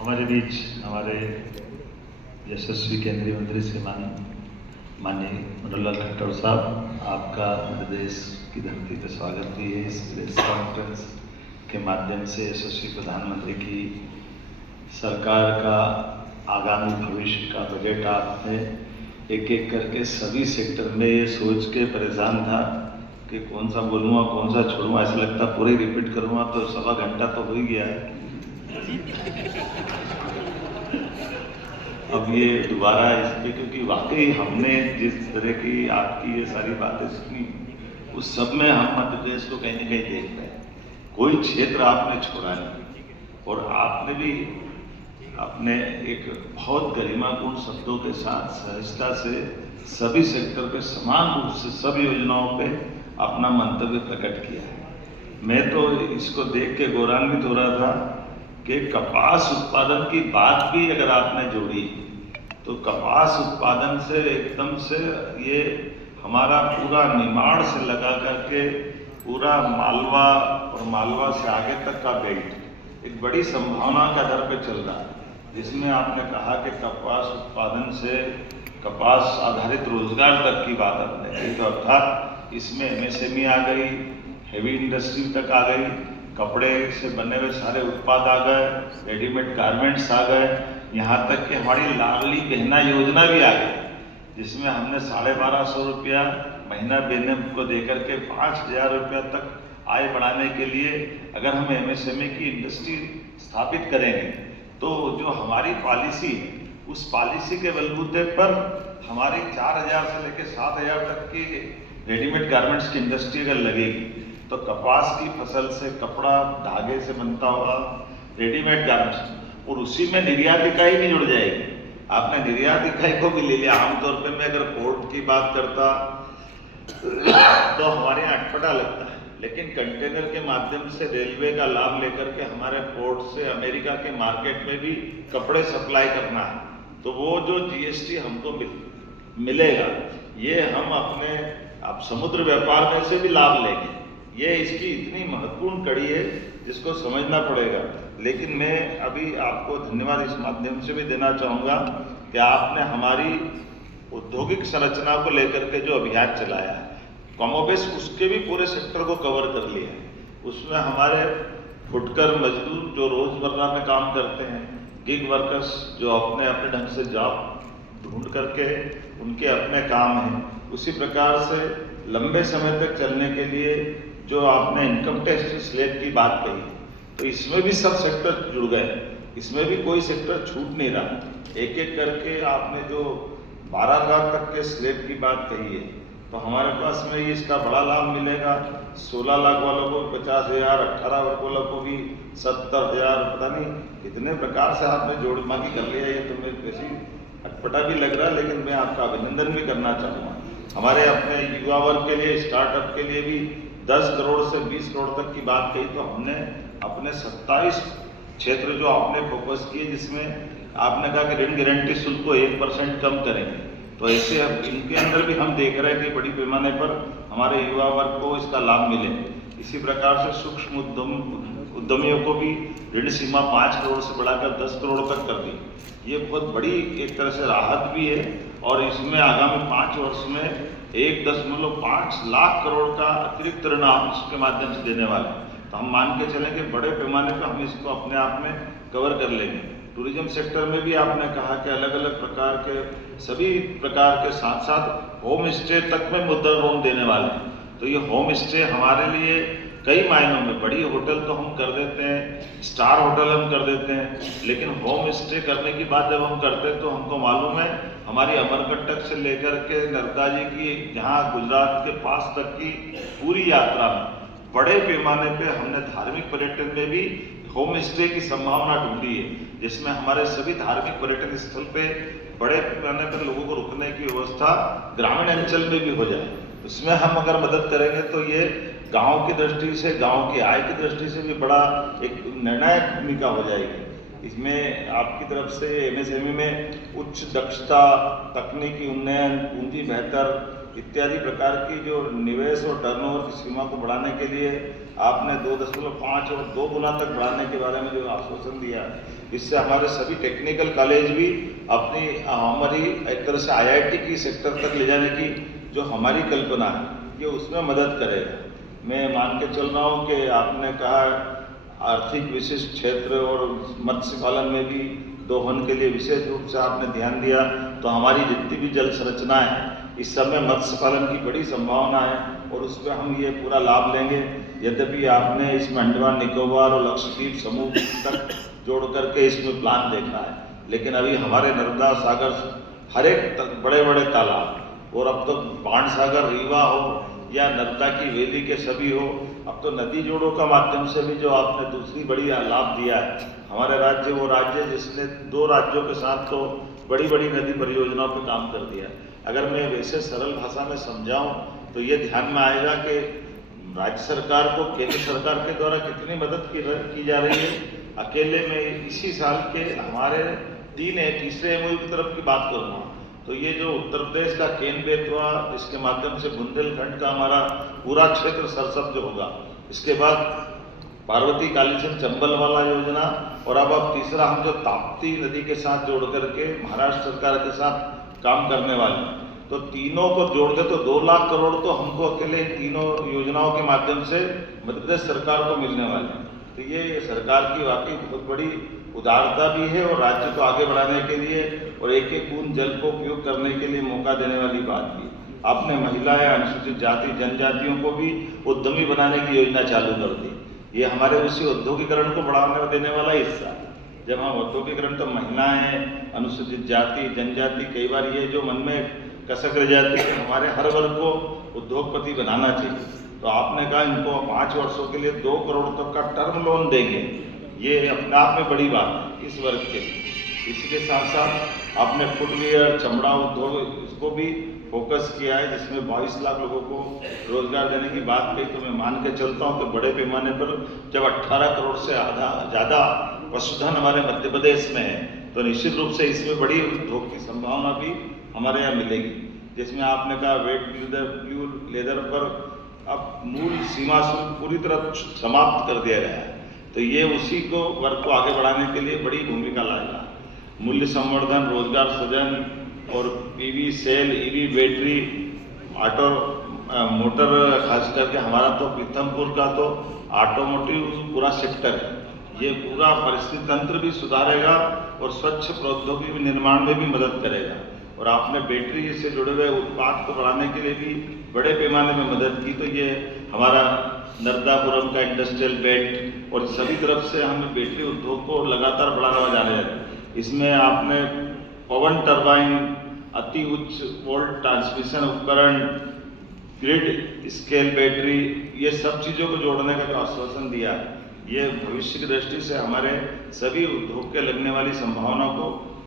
हमारे बीच हमारे यशस्वी केंद्रीय मंत्री श्रीमान माननीय मनोहर खट्टर साहब, आपका मध्य प्रदेश की धरती पर स्वागत भी है। इस प्रेस कॉन्फ्रेंस के माध्यम से यशस्वी प्रधानमंत्री की सरकार का आगामी भविष्य का बजट आपने एक एक करके सभी सेक्टर में ये सोच के परेशान था कि कौन सा बोलूँगा कौन सा छोड़ूंगा, ऐसा लगता पूरे रिपीट करूँगा तो सवा घंटा तो हो ही गया है। अब ये दोबारा इसलिए क्योंकि वाकई हमने जिस तरह की आपकी ये सारी बातें सुनी उस सब में हम मध्य प्रदेश को कहीं ना कहीं देख रहे हैं। कोई क्षेत्र आपने छोड़ा नहीं और आपने भी अपने एक बहुत गरिमापूर्ण शब्दों के साथ सहजता से सभी सेक्टर पे समान रूप से सभी योजनाओं पे अपना मंतव्य प्रकट किया है। मैं तो इसको देख के गौरवान्वित हो रहा था कि कपास उत्पादन की बात भी अगर आपने जोड़ी तो कपास उत्पादन से एकदम से ये हमारा पूरा निमाड़ से लगा करके पूरा मालवा और मालवा से आगे तक का बेल्ट एक बड़ी संभावना का दर पे चल रहा है, जिसमें आपने कहा कि कपास उत्पादन से कपास आधारित रोजगार तक की बात आपने कही। तो अर्थात इसमें एमएसएमई आ गई, हेवी इंडस्ट्री तक आ गई, कपड़े से बने हुए सारे उत्पाद आ गए, रेडीमेड गारमेंट्स आ गए, यहाँ तक कि हमारी लाडली बहना योजना भी आ गई, जिसमें हमने 1250 रुपया महीना देने को देकर के 5000 रुपया तक आय बढ़ाने के लिए अगर हम एमएसएमई की इंडस्ट्री स्थापित करेंगे तो जो हमारी पॉलिसी है उस पॉलिसी के बलबूते पर हमारी 4000 से लेकर 7000 तक की रेडीमेड गारमेंट्स की इंडस्ट्री अगर लगेगी तो कपास की फसल से कपड़ा धागे से बनता हुआ रेडीमेड गारमेंट्स और उसी में निर्यात इकाई भी जुड़ जाएगी। आपने निर्यात इकाई को भी ले लिया। आमतौर पे मैं अगर पोर्ट की बात करता तो हमारे यहाँ अटपटा लगता है, लेकिन कंटेनर के माध्यम से रेलवे का लाभ लेकर के हमारे पोर्ट से अमेरिका के मार्केट में भी कपड़े सप्लाई करना है तो वो जो जीएसटी हमको मिलेगा ये हम अपने अब समुद्र व्यापार में से भी लाभ लेंगे। ये इसकी इतनी महत्वपूर्ण कड़ी है जिसको समझना पड़ेगा। लेकिन मैं अभी आपको धन्यवाद इस माध्यम से भी देना चाहूँगा कि आपने हमारी औद्योगिक संरचना को लेकर के जो अभियान चलाया है कमोबेश उसके भी पूरे सेक्टर को कवर कर लिया है। उसमें हमारे फुटकर मजदूर जो रोजमर्रा में काम करते हैं, गिग वर्कर्स जो अपने अपने ढंग से जॉब ढूंढ करके उनके अपने काम हैं, उसी प्रकार से लंबे समय तक चलने के लिए जो आपने इनकम टैक्स स्लैब की बात कही तो इसमें भी सब सेक्टर जुड़ गए, इसमें भी कोई सेक्टर छूट नहीं रहा। एक एक करके आपने जो 12 लाख तक के स्लैब की बात कही है तो हमारे पास में ये इसका बड़ा लाभ मिलेगा। 16 लाख वालों को 50,000, 18 वालों को भी 70,000, पता नहीं कितने प्रकार से आपने जोड़ मांगी कर लिया। ये तो मेरे वैसे अटपटा भी लग रहा है, लेकिन मैं आपका अभिनंदन भी करना चाहूँगा। हमारे अपने युवा वर्ग के लिए स्टार्टअप के लिए भी 10 करोड़ से 20 करोड़ तक की बात कही तो हमने अपने 27 क्षेत्र जो आपने फोकस किए जिसमें आपने कहा कि ऋण गारंटी शुल्क को 1% कम करेंगे, तो ऐसे अब इनके अंदर भी हम देख रहे हैं कि बड़ी पैमाने पर हमारे युवा वर्ग को इसका लाभ मिले। इसी प्रकार से सूक्ष्म उद्यमियों को भी ऋण सीमा 5 करोड़ से बढ़ाकर 10 करोड़ तक कर दी। ये बहुत बड़ी एक तरह से राहत भी है और इसमें आगामी 5 वर्ष में 1.5 लाख करोड़ का अतिरिक्त ऋण आप इसके माध्यम से देने वाले हैं। तो हम मान के चलें कि बड़े पैमाने पर हम इसको अपने आप में कवर कर लेंगे। टूरिज्म सेक्टर में भी आपने कहा कि अलग अलग प्रकार के सभी प्रकार के साथ साथ होम स्टे तक में मुद्रा लोन देने वाले हैं। तो ये होम स्टे हमारे लिए कई मायनों में, बड़ी होटल तो हम कर देते हैं, स्टार होटल हम कर देते हैं, लेकिन होम स्टे करने की बात जब हम करते हैं तो हमको मालूम है हमारी अमरकंटक से लेकर के नर्मदा जी की जहाँ गुजरात के पास तक की पूरी यात्रा में बड़े पैमाने पे हमने धार्मिक पर्यटन में भी होम स्टे की संभावना ढूंढी है, जिसमें हमारे सभी धार्मिक पर्यटन स्थल पे बड़े पैमाने पर लोगों को रुकने की व्यवस्था ग्रामीण अंचल में भी हो जाए। उसमें हम अगर मदद करेंगे तो ये गांव की दृष्टि से, गांव की आय की दृष्टि से भी बड़ा एक निर्णायक भूमिका हो जाएगी। इसमें आपकी तरफ से एमएसएमई में उच्च दक्षता, तकनीकी उन्नयन, पूंजी बेहतर, इत्यादि प्रकार की जो निवेश और टर्नओवर की सीमा को बढ़ाने के लिए आपने 2.5 और 2 गुना तक बढ़ाने के बारे में जो आश्वासन दिया, इससे हमारे सभी टेक्निकल कॉलेज भी अपनी हमारी एक तरह से IIT की सेक्टर तक ले जाने की जो हमारी कल्पना है, ये उसमें मदद करेगा। मैं मान के चल रहा हूँ कि आपने कहा आर्थिक विशिष्ट क्षेत्र और मत्स्य पालन में भी दोहन के लिए विशेष रूप से आपने ध्यान दिया, तो हमारी जितनी भी जल संरचना है इस सब में मत्स्य पालन की बड़ी संभावना है और उस पर हम ये पूरा लाभ लेंगे। यद्यपि आपने इसमें अंडमान निकोबार और लक्षद्वीप समूह तक जोड़ करके इसमें प्लान देखा है, लेकिन अभी हमारे नर्मदा सागर हर एक बड़े बड़े तालाब और अब तो बाण सागर रीवा हो या नर्मदा की वैली के सभी हो, अब तो नदी जोड़ों का माध्यम से भी जो आपने दूसरी बड़ी लाभ दिया है। हमारे राज्य वो राज्य जिसने 2 राज्यों के साथ तो बड़ी बड़ी नदी परियोजनाओं पर काम कर दिया। अगर मैं वैसे सरल भाषा में समझाऊं तो ये ध्यान में आएगा कि राज्य सरकार को केंद्र सरकार के द्वारा कितनी मदद की जा रही है। अकेले में इसी साल के हमारे तीसरे MOU की तरफ की बात करूँगा तो ये जो उत्तर प्रदेश का केन बेतवा, इसके माध्यम से बुंदेलखंड का हमारा पूरा क्षेत्र सरसब्ज होगा। इसके बाद पार्वती कालीचंद चंबल वाला योजना और अब तीसरा हम जो ताप्ती नदी के साथ जोड़ करके महाराष्ट्र सरकार के साथ काम करने वाले, तो तीनों को जोड़ दे तो 2 लाख करोड़ तो हमको अकेले तीनों योजनाओं के माध्यम से मध्य प्रदेश सरकार को मिलने वाले हैं। तो ये सरकार की वाकई बहुत बड़ी उदारता भी है और राज्य को आगे बढ़ाने के लिए और एक एक बूंद जल को उपयोग करने के लिए मौका देने वाली बात भी। आपने महिलाएं, अनुसूचित जाति जनजातियों को भी उद्यमी बनाने की योजना चालू कर दी। ये हमारे उसी औद्योगिकरण को बढ़ावा देने वाला हिस्सा है। जब हम औद्योगिकरण तो महिलाएं, अनुसूचित जाति जनजाति, कई बार ये जो मन में कसक रह जाती है हमारे हर वर्ग को उद्योगपति बनाना चाहिए, तो आपने कहा इनको 5 वर्षों के लिए 2 करोड़ तक का टर्म लोन देंगे। ये अपने आप में बड़ी बात है इस वर्ग के लिए। इसके साथ साथ आपने फुटवियर, चमड़ा उद्योग, इसको भी फोकस किया है, जिसमें 22 लाख लोगों को रोजगार देने की बात कही। तो मैं मान के चलता हूँ कि बड़े पैमाने पर जब 18 करोड़ से ज़्यादा पशुधन हमारे मध्य प्रदेश में है, तो निश्चित रूप से इसमें बड़ी उद्योग की संभावना भी हमारे यहाँ मिलेगी। जिसमें आपने कहा वेट प्योर लेदर पर अब मूल सीमा शुल्क पूरी तरह समाप्त कर दिया गया है, तो ये उसी को वर्ग को आगे बढ़ाने के लिए बड़ी भूमिका लाएगा। मूल्य संवर्धन, रोजगार सृजन और PV cell, EV battery, auto motor, खास करके हमारा तो पीथमपुर का तो ऑटोमोटिव पूरा सेक्टर है, ये पूरा परिस्थिति तंत्र भी सुधारेगा और स्वच्छ प्रौद्योगिकी निर्माण में भी मदद करेगा। और आपने बैटरी से जुड़े हुए उत्पाद को बढ़ाने के लिए भी बड़े पैमाने में मदद की। तो ये हमारा नर्मदापुरम का इंडस्ट्रियल बेल्ट और सभी तरफ से हम बैटरी उद्योग को लगातार बढ़ावा जा रहे हैं। इसमें आपने पवन टरबाइन, अति उच्च वोल्ट ट्रांसमिशन उपकरण, ग्रिड स्केल बैटरी, ये सब चीज़ों को जोड़ने का जो आश्वासन दिया, ये भविष्य की दृष्टि से हमारे सभी उद्योग के लगने वाली संभावना को